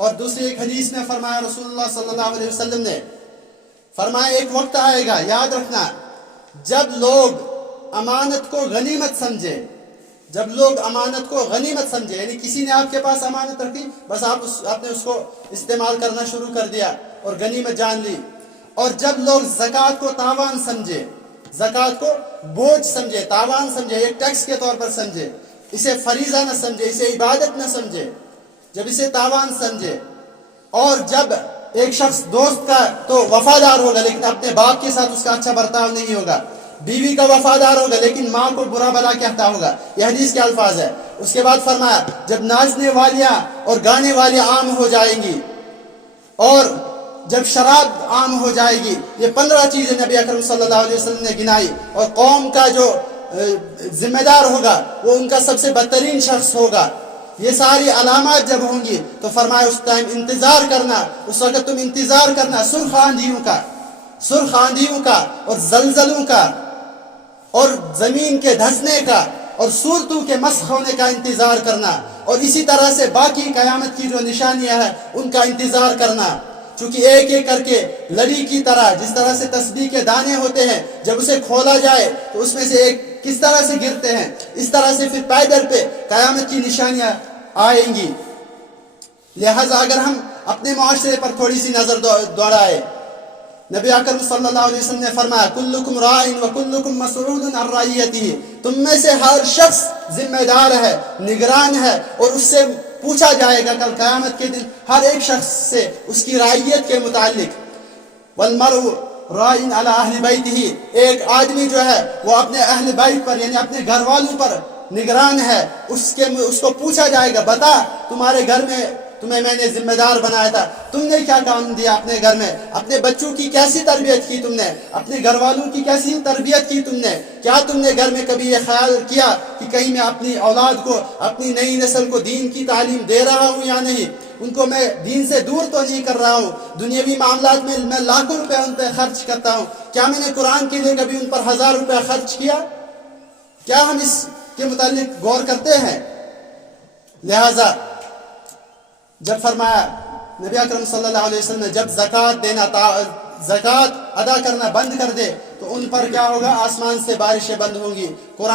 اور دوسری ایک حدیث میں فرمایا رسول اللہ صلی اللہ علیہ وسلم نے فرمایا ایک وقت آئے گا، یاد رکھنا، جب لوگ امانت کو غنیمت سمجھے، جب لوگ امانت کو غنیمت سمجھے، یعنی کسی نے آپ کے پاس امانت رکھی، بس آپ نے اس کو استعمال کرنا شروع کر دیا اور غنیمت جان لی. اور جب لوگ زکوٰۃ کو تاوان سمجھے، زکوٰۃ کو بوجھ سمجھے، تاوان سمجھے، ایک ٹیکس کے طور پر سمجھے، اسے فریضہ نہ سمجھے، اسے عبادت نہ سمجھے، جب اسے تاوان سمجھے. اور جب ایک شخص دوست کا تو وفادار ہوگا لیکن اپنے باپ کے ساتھ اس کا اچھا برتاؤ نہیں ہوگا، بیوی کا وفادار ہوگا لیکن ماں کو برا بھلا کہتا ہوگا، یہ حدیث کے الفاظ ہے. اس کے بعد فرمایا جب ناچنے والیاں اور گانے والیاں عام ہو جائیں گی اور جب شراب عام ہو جائے گی، یہ 15 چیزیں نبی اکرم صلی اللہ علیہ وسلم نے گنائی، اور قوم کا جو ذمہ دار ہوگا وہ ان کا سب سے بدترین شخص ہوگا. یہ ساری علامات جب ہوں گی تو فرمایا اس ٹائم انتظار کرنا، اس وقت تم انتظار کرنا سرخ آندھیوں کا اور زلزلوں کا اور زمین کے دھسنے کا اور صورتوں کے مسخ ہونے کا انتظار کرنا، اور اسی طرح سے باقی قیامت کی جو نشانیاں ہیں ان کا انتظار کرنا. چونکہ ایک ایک کر کے لڑی کی طرح، جس طرح سے تسبیح کے دانے ہوتے ہیں جب اسے کھولا جائے تو اس میں سے ایک کس طرح سے گرتے ہیں، اس طرح سے پھر پائدر پہ قیامت کی نشانیاں آئیں گی. لہذا اگر ہم اپنے معاشرے پر تھوڑی سی نظر دوڑائے، نبی اکرم صلی اللہ علیہ وسلم نے فرمایا کلکم راعٍ وکلکم مسئول عن رعیتہ، تم میں سے ہر شخص ذمہ دار ہے، نگران ہے، اور اس سے پوچھا جائے گا کل قیامت کے دن ہر ایک شخص سے اس کی رعیت کے متعلق. والمرء راعٍ علی اہل بیتہ، ایک آدمی جو ہے وہ اپنے اہل بیت پر یعنی اپنے گھر والوں پر نگران ہے، اس کو پوچھا جائے گا بتا تمہارے گھر میں تمہیں میں نے ذمہ دار بنایا تھا، تم نے کیا کام دیا اپنے گھر میں، اپنے بچوں کی کیسی تربیت کی تم نے، اپنے گھر والوں کی کیسی تربیت کی تم نے، کیا تم نے گھر میں کبھی یہ خیال کیا کہ کہیں میں اپنی اولاد کو، اپنی نئی نسل کو دین کی تعلیم دے رہا ہوں یا نہیں، ان کو میں دین سے دور تو نہیں کر رہا ہوں، دنیاوی معاملات میں میں لاکھوں روپے ان پہ خرچ کرتا ہوں، کیا میں نے قرآن کے لیے کبھی ان پر 1000 روپے خرچ کیا؟ کیا ہم اس کے متعلق غور کرتے ہیں؟ لہذا جب فرمایا نبی اکرم صلی اللہ علیہ وسلم نے جب زکوٰۃ ادا کرنا بند کر دے تو ان پر کیا ہوگا، آسمان سے بارشیں بند ہوں گی. قرآن